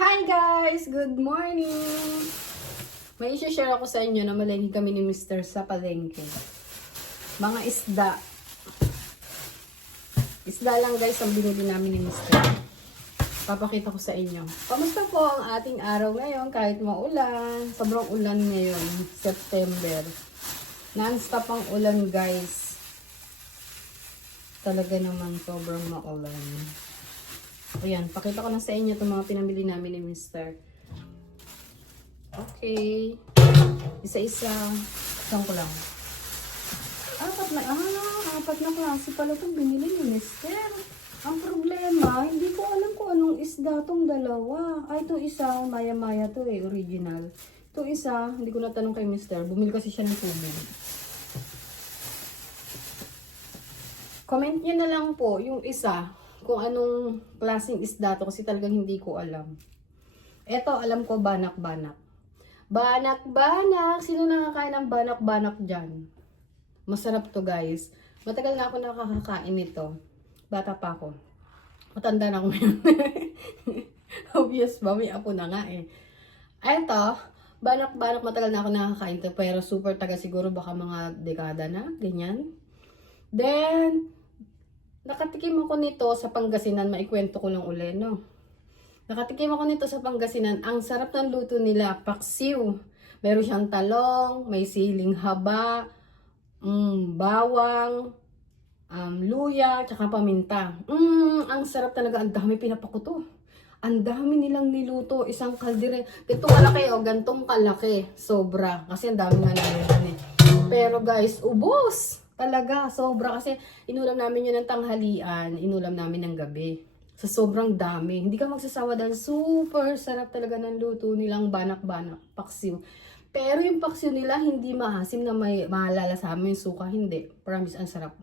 Hi guys! Good morning! May isi-share ako sa inyo na malengke kami ni Mr. sa palengke. Mga isda. Isda lang guys ang binili namin ni Mr. Papakita ko sa inyo. Kamusta po ang ating araw ngayon kahit maulan? Sobrang ulan ngayon, September. Non-stop ang ulan guys. Talaga naman sobrang maulan. Ayan, pakita ko na sa inyo itong mga pinamili namin ni Mr. Okay. Isa-isa. Isang ko lang. Apat na klase pala itong binili ni Mr. Ang problema, hindi ko alam kung anong isda itong dalawa. Itong isa, maya-maya to original. Itong isa, hindi ko natanong kay Mr. Bumili kasi siya ng tubig. Comment nyo na lang po yung isa kung anong klaseng isda to kasi talagang hindi ko alam. Eto, alam ko banak-banak. Banak-banak! Sino nakakain ng banak-banak dyan? Masarap to guys. Matagal na ako nakakakain nito. Bata pa ako. Matanda na ako ngayon. Obvious ba? May apo na nga eh. Eto, banak-banak matagal na ako nakakain to. Pero super taga siguro baka mga dekada na. Ganyan. Then, nakatikim ako nito sa Pangasinan. Maikwento ko lang uli, no? Nakatikim ako nito sa Pangasinan. Ang sarap ng luto nila, paksiw. Meron siyang talong, may siling haba, bawang, luya, tsaka paminta. Ang sarap talaga. Ang dami pinapakuto. Ang dami nilang niluto. Isang kaldire. Ganitong kalaki o gantong kalaki. Sobra. Kasi ang dami nga naman eh. Pero guys, ubos. Talaga, sobra. Kasi inulam namin yun ng tanghalian. Inulam namin ng gabi. Sa sobrang dami. Hindi ka magsasawa dahil super sarap talaga ng luto nilang banak-banak. Paksiw. Pero yung paksiw nila hindi maasim na may mahalala sa amin yung suka. Hindi. Promise, ang sarap.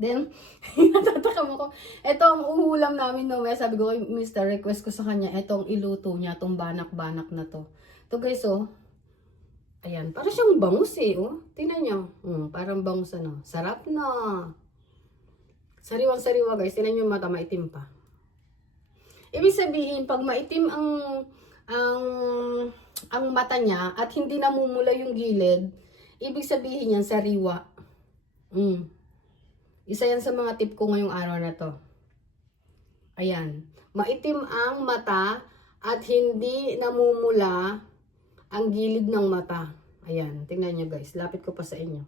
Then, natatakam ako. Ito ang uhulam namin no. Sabi ko kay Mr. Request ko sa kanya. Ito ang iluto niya. Itong banak-banak na to. Ito guys oh. Ayan. Parang siyang bangus eh oh. Tingnan niyo. Parang bangus ano. Sarap na. Sariwang-sariwa guys. Tingnan niyo yung mata. Maitim pa. Ibig sabihin, pag maitim ang mata niya at hindi namumula yung gilid, ibig sabihin yan, sariwa. Isa yan sa mga tip ko ngayong araw na to. Ayan. Maitim ang mata at hindi namumula ang gilid ng mata. Ayan. Tingnan nyo guys. Lapit ko pa sa inyo.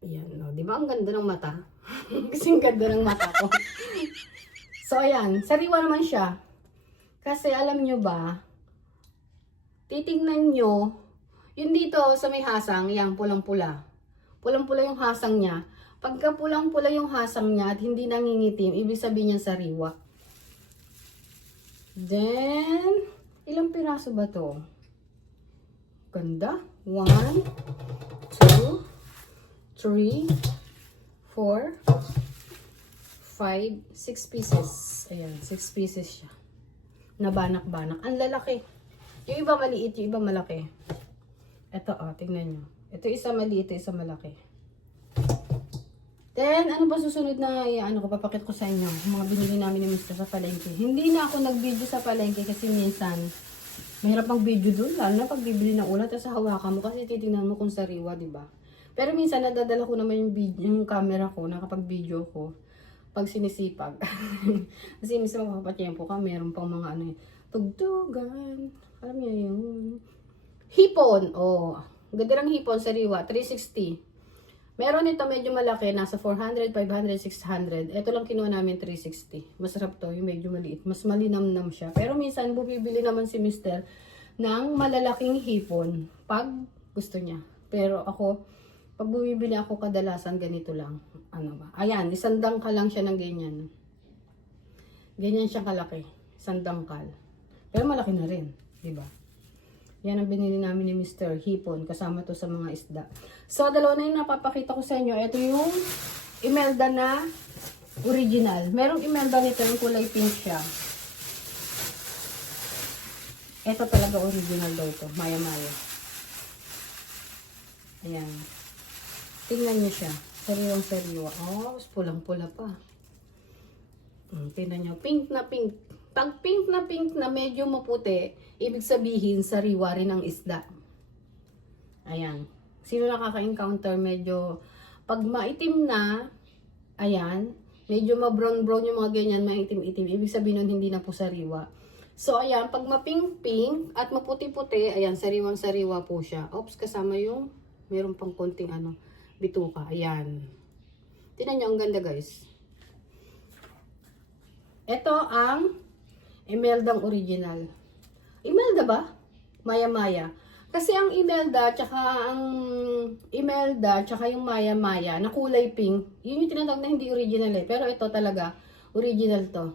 Ayan. No? Di ba ang ganda ng mata? Kasing ganda ng mata ko. So, ayan. Sariwa naman siya. Kasi, alam nyo ba, titingnan nyo, yun dito sa may hasang, yan, pulang-pula. Pulang-pula yung hasang niya. Pagka pulang-pula yung hasang niya at hindi nangingitim, ibig sabihin niya sariwa. Then, ilang piraso ba to? Ganda. 1, 2, 3, 4, 5, 6 pieces. Ayan, 6 pieces siya. Na banak-banak. Ang lalaki. Yung iba maliit, yung iba malaki. Ito, tingnan nyo. Ito isa maliit, ito isa malaki. Then, ano ba susunod na, papakit ko sa inyo. Mga binili namin ni Mr. sa palengke. Hindi na ako nag-video sa palengke kasi minsan, mahirap mag-video dun. Lalo na pag bibili ng ulat, tapos hawakan mo kasi titingnan mo kung sariwa, diba? Pero minsan, nadadala ko naman yung camera ko, nakapag-video ko. Pag sinisipag. Kasi minsan magpapatiyempo ka, meron pang mga tugtugan. Alam niyo yun. Hipon. Ganda ng hipon, sariwa. 360. Meron ito medyo malaki, nasa 400, 500, 600. Ito lang kinuha namin 360. Masarap to, yung medyo maliit. Mas malinamnam siya. Pero minsan, bumibili naman si Mr. ng malalaking hipon. Pag gusto niya. Pero ako, pag bumibili ako kadalasan, ganito lang. Ayan, isandangkal lang siya ng ganyan. Ganyan siya kalaki. Isandangkal. Pero malaki na rin. Diba? Yan ang binili namin ni Mr. Hipon. Kasama to sa mga isda. So, dalawa na yung napapakita ko sa inyo. Ito yung Imelda na original. Merong Imelda nito yung kulay pink siya. Ito talaga original daw ito. Maya-maya. Ayan. Tingnan nyo siya. Sariwang-sariwa. Pulang-pula pa. Tingnan nyo. Pink na pink. Pag pink na medyo maputi, ibig sabihin sariwa rin ang isda. Ayan. Sino nakaka-encounter medyo, pag maitim na, ayan, medyo ma-brown-brown yung mga ganyan, maitim-itim, ibig sabihin nun hindi na po sariwa. So, ayan, pag mapink-pink at maputi-puti, ayan, sariwang-sariwa po siya. Oops, kasama yung, meron pang konting bituka. Ayan. Tingnan nyo, ang ganda guys. Ito ang Imeldang original. Imelda ba? Maya-maya. Kasi ang Imelda, tsaka yung Maya-Maya, na kulay pink, yun yung tinatawag na hindi original eh. Pero ito talaga, original to.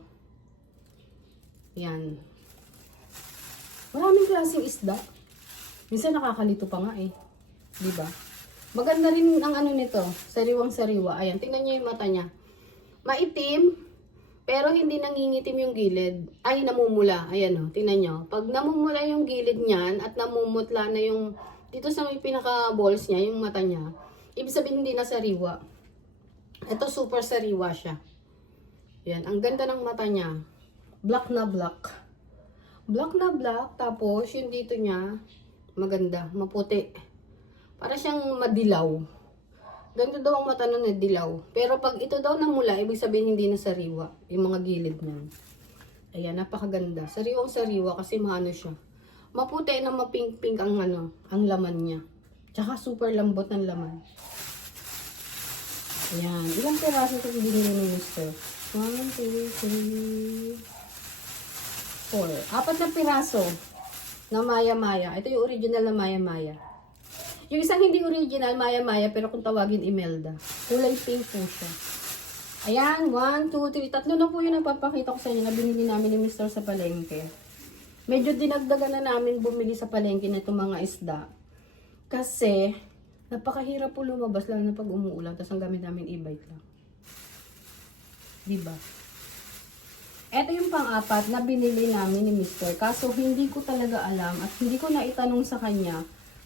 Yan. Maraming klaseng isda. Minsan nakakalito pa nga eh. Diba? Maganda rin ang nito, sariwang-sariwa. Ayan, tingnan nyo yung mata niya. Maitim, pero hindi nangingitim yung gilid. Ay, namumula. Ayan o, tingnan nyo. Pag namumula yung gilid niyan at namumutla na yung, dito sa may pinaka-balls niya, yung mata niya, ibig sabihin hindi na sariwa. Ito super sariwa siya. Ayan, ang ganda ng mata niya. Black na black. Black na black, tapos yung dito niya, maganda, maputi. Para siyang madilaw. Ganito daw ang mata nun na dilaw. Pero pag ito daw namula, ibig sabihin hindi na sariwa. Yung mga gilid niyan. Ayan, napakaganda. Sariwang-sariwa kasi maano siya. Maputi na mapink-pink ang ang laman niya. Tsaka super lambot ng laman. Ayan. Ilang piraso ito binili ni Mr. 1, 2, 3, 4. 4 na piraso na maya-maya. Ito yung original na maya-maya. Yung isang hindi original, maya-maya, pero kung tawagin Imelda. Kulay pink po siya. Ayan, 1, 2, 3. Tatlo na po yung napapakita ko sa inyo na binili namin ni Mr. sa palengke. Medyo dinagdagan na namin bumili sa palengke na itong mga isda. Kasi, napakahirap po lumabas, lalo na pag umuulan. Tapos ang gamit namin e-bike lang. Diba? Ito yung pang-apat na binili namin ni Mr. Kaso, hindi ko talaga alam at hindi ko na itanong sa kanya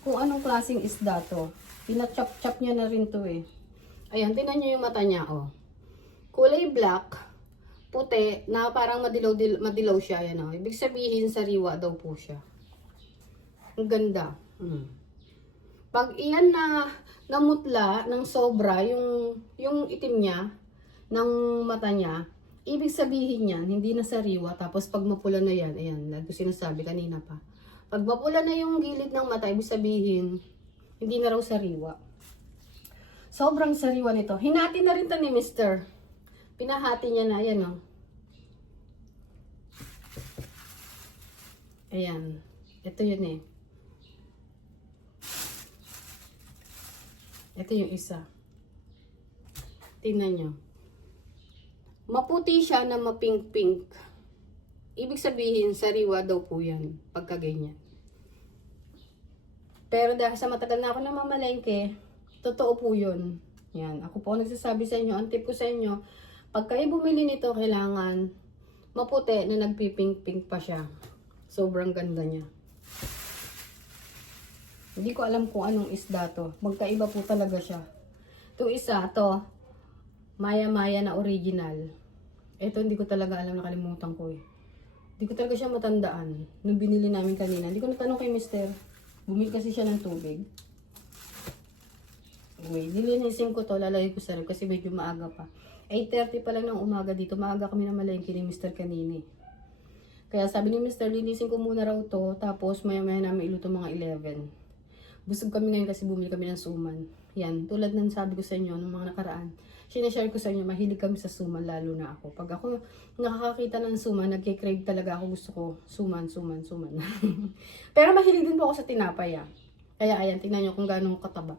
kung anong klaseng isda to. Pinachop-chop niya na rin to eh. Ayan, tingnan niyo yung mata niya, oh. Kulay black, puti, na parang madilaw siya, ayan, oh. Ibig sabihin, sariwa daw po siya. Ang ganda. Pag iyan na namutla ng sobra, yung itim niya, ng mata niya, ibig sabihin yan, hindi na sariwa. Tapos pag mapula na yan, ayan, sinasabi kanina pa. Pag mapula na yung gilid ng mata, ibig sabihin, hindi na raw sariwa. Sobrang sariwa nito. Hinati na rin to ni Mr. Pinahati niya na, ayan o. Ayan. Ito yun eh. Ito yung isa. Tingnan nyo. Maputi siya na mapink-pink. Ibig sabihin, sariwa daw po yan, pagka ganyan. Pero dahil sa matagal na ako namamalengke, totoo po yun. Yan, ako po nagsasabi sa inyo, ang tip ko sa inyo, pag kayo bumili nito, kailangan maputi na nagpipink-pink pa siya. Sobrang ganda niya. Hindi ko alam kung anong isda to. Magkaiba po talaga siya. Itong isa, to, maya-maya na original. Ito, hindi ko talaga alam, nakalimutan ko eh. Hindi ko talaga siya matandaan. Nung binili namin kanina. Hindi ko natanong kay Mr. Bumili kasi siya ng tubig. Anyway, nilinisin ko to. Lalagay ko sa ref kasi medyo maaga pa. 8:30 pa lang ng umaga dito. Maaga kami na malengke ni Mr. kanini. Kaya sabi ni Mr. linisin ko muna raw to. Tapos maya-maya namin iluto mga 11. Busog kami ngayon kasi bumili kami ng suman. Yan, tulad ng sabi ko sa inyo nung mga nakaraan. Sinashare ko sa inyo, mahilig kami sa suman, lalo na ako. Pag ako nakakakita ng suman, nagkikrave talaga ako, gusto ko suman. Pero mahilig din po ako sa tinapay. Kaya ayan, tingnan nyo kung gaano kataba.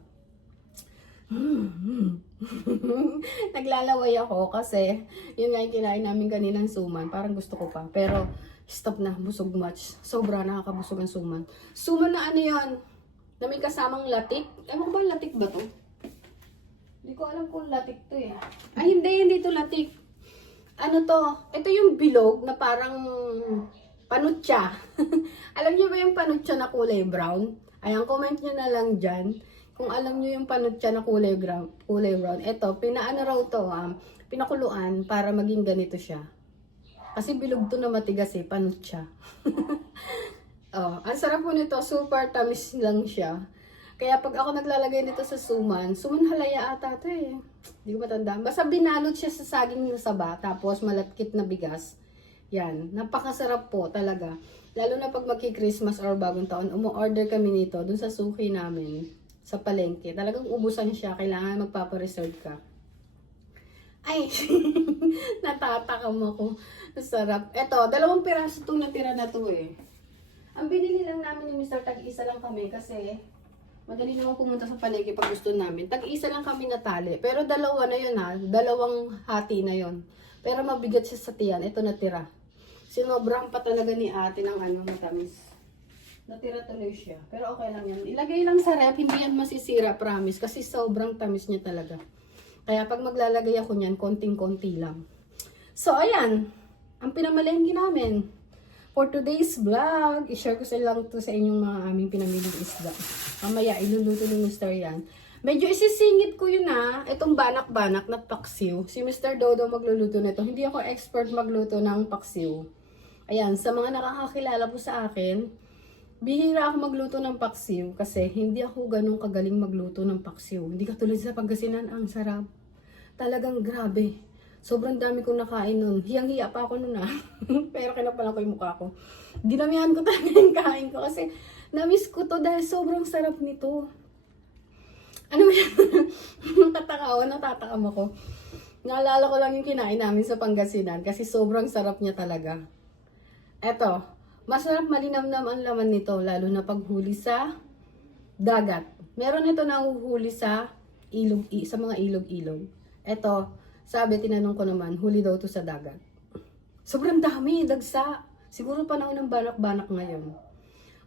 Naglalaway ako kasi yun nga yung kinain namin kaninang suman. Parang gusto ko pa. Pero stop na, busog much. Sobra nakakabusog ang suman. Suman na ano yan? Na may kasamang latik. Ewan ko ba latik ba to? Hindi ko alam kung latik to eh. Ay, hindi to latik. Ano to? Ito yung bilog na parang panutsa. Alam niyo ba yung panutsa na kulay brown? Ayan, comment nyo na lang dyan. Kung alam niyo yung panutsa na kulay brown. Ito, pinaano raw to, pinakuluan para maging ganito siya. Kasi bilog to na matigas eh, panot siya. Oh, ang sarap po nito, super tamis lang siya. Kaya pag ako naglalagay nito sa suman halaya ata ito eh. Hindi ko matandaan. Basta binalot siya sa saging na saba, tapos malatkit na bigas. Yan, napakasarap po talaga. Lalo na pag magki-Christmas or bagong taon, umu-order kami nito dun sa suki namin, sa palengke. Talagang ubusan siya, kailangan magpapareserve ka. Ay, natatakam ako. Sarap. Eto, 2 piraso itong natira na to eh. Ang binili lang namin ni Mr. Tag-isa lang kami kasi madali naman pumunta sa palengke pag gusto namin. Tag-isa lang kami natali. Pero 2 na yun ha. 2 hati na yun. Pero mabigat siya sa tiyan. Ito natira. Sinobrang pa talaga ni ate ng matamis. Natira tuloy siya. Pero okay lang yan. Ilagay lang sa rep. Hindi yan masisira, promise. Kasi sobrang tamis niya talaga. Kaya pag maglalagay ako niyan, konting-konti lang. So, ayan. Ang pinamalengke namin. For today's vlog, i-share ko lang to sa inyong mga aming pinamiling isda. Mamaya, iluluto ni Mr. yan. Medyo isisingit ko yun ha. Itong banak-banak na paksiw. Si Mr. Dodo magluluto nito. Hindi ako expert magluto ng paksiw. Ayan, sa mga nakakakilala po sa akin, bihira ako magluto ng paksiw kasi hindi ako ganun kagaling magluto ng paksiw. Hindi katulad sa Pangasinan, ang sarap. Talagang grabe. Sobrang dami kong nakain nun. Hiyang-hiya pa ako nun ha. Pero kinapalan ko yung mukha ko. Dinamihan ko talaga yung kain ko kasi na-miss ko to dahil sobrang sarap nito. Ano ba yan? Natatakam ako. Naalala ko lang yung kinain namin sa Pangasinan kasi sobrang sarap niya talaga. Eto, masarap malinamnam ang laman nito lalo na paghuli sa dagat. Meron ito na huhuli sa ilog, sa mga ilog-ilog. Eto, sabi, tinanong ko naman, huli daw to sa dagat. Sobrang dami, dagsa. Siguro panahon ng banak-banak ngayon.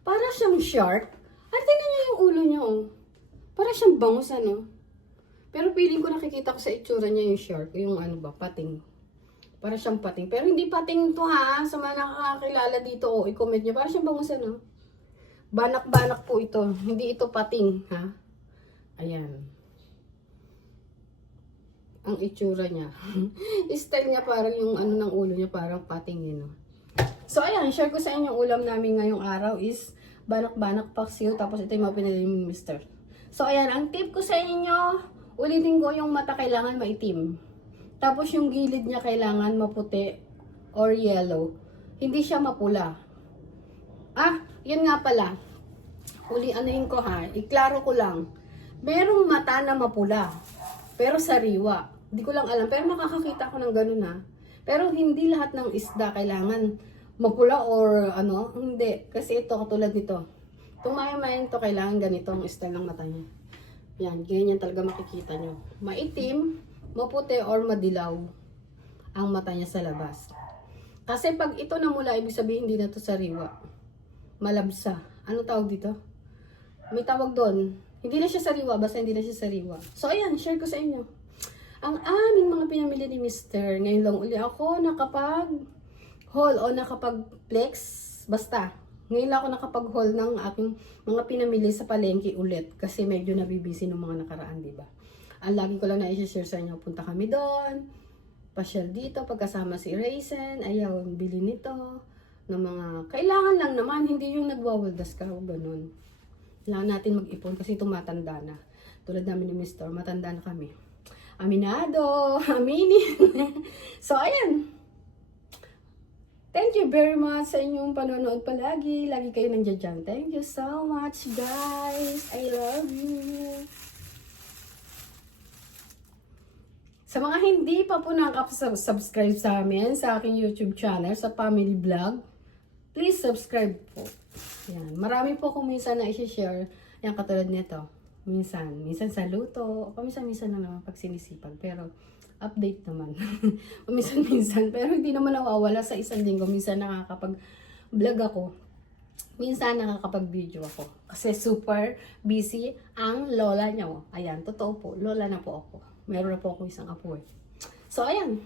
Para siyang shark. At tingnan niyo yung ulo niya, oh. Para siyang bangus, ano. Pero feeling ko nakikita ko sa itsura niya yung shark. Yung pating. Para siyang pating. Pero hindi pating to ha. Sa mga nakakakilala dito, oh, i-comment niyo. Para siyang bangus, ano. Banak-banak po ito. Hindi ito pating, ha. Ayan. Ang itsura niya. Style niya parang yung ng ulo niya parang pating yun. So ayan, share ko sa inyo yung ulam namin ngayong araw is banak-banak paksiw. Tapos ito yung mga pinili ni Mr. So ayan, ang tip ko sa inyo, ulitin ko yung mata kailangan maitim. Tapos yung gilid niya kailangan maputi or yellow. Hindi siya mapula. Ah, yun nga pala. Anuhin ko ha, iklaro ko lang. Merong mata na mapula. Pero sariwa. Hindi ko lang alam. Pero makakakita ko ng ganun ha. Pero hindi lahat ng isda kailangan mapula or Hindi. Kasi ito katulad nito. Itong maya-mayan to kailangan ganito ang style ng mata niya. Yan. Ganyan talaga makikita nyo. Maitim, maputi or madilaw ang mata niya sa labas. Kasi pag ito namula, ibig sabihin hindi na to sariwa. Malabsa. Ano tawag dito? May tawag doon. Hindi na siya sariwa, basta hindi na siya sariwa. So, ayan, share ko sa inyo. Ang aming mga pinamili ni Mr. Ngayon lang uli ako nakapag-haul o nakapag-flex. Basta, ngayon lang ako nakapag-haul ng aking mga pinamili sa palengke ulit. Kasi medyo nabibisi ng mga nakaraan, diba? Ang lagi ko lang na-share sa inyo, punta kami doon. Pasyal dito, pagkasama si Raisin. Ayaw, bili nito. Ng mga, kailangan lang naman, hindi yung nagwawaldas ka o ganun. Kailangan natin mag-ipon kasi tumatanda na. Tulad namin ni Mr. Matanda na kami. Aminado! Aminin! So, ayan. Thank you very much sa inyong panonood palagi. Lagi kayo nandiyan dyan. Thank you so much, guys. I love you. Sa mga hindi pa po nakaka-subscribe sa amin, sa aking YouTube channel, sa Family Vlog, please subscribe po. Yan. Marami po akong minsan na i-share. Yan, katulad nito. Minsan sa luto. Paminsan-minsan na naman pag sinisipag. Pero, update naman. Paminsan-minsan. Pero hindi naman nawawala sa isang linggo. Minsan nakakapag-vlog ako. Minsan nakakapag-video ako. Kasi super busy ang lola niyo. Ayan, totoo po. Lola na po ako. Meron na po ako isang apo eh. So, ayan.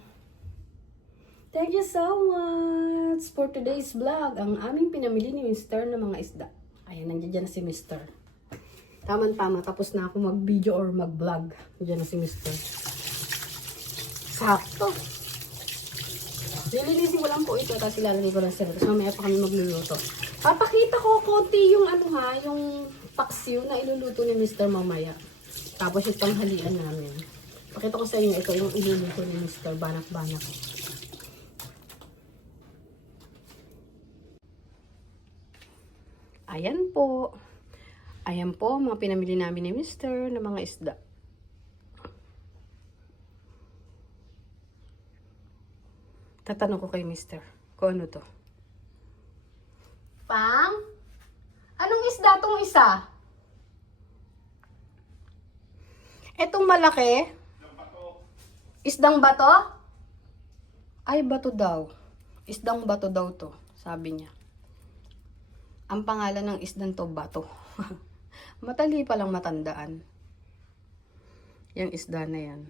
Thank you so much for today's vlog. Ang aming pinamili ni Mr. ng mga isda. Ayan, nandiyan na si Mr. Tama-tama, tapos na ako mag-video or mag-vlog. Nandiyan na si Mr. Sakto. Lilinisin ko lang po ito, tapos ilalagay ko lang sila. Tapos mamaya pa kami magluluto. Papakita ko konti yung ano ha, yung paksiw na iluluto ni Mr. mamaya. Tapos yung tanghalian namin. Pakita ko sa inyo ito yung iluluto ni Mr. Banak-banak. Ayan po. Ayan po, mga pinamili namin ni Mr. na mga isda. Tatanong ko kay Mr. kung ano to. Pang? Anong isda tong isa? Etong malaki? Isdang bato? Ay, bato daw. Isdang bato daw to, sabi niya. Ang pangalan ng isdang to, bato. Matali palang matandaan. Yung isda na yan.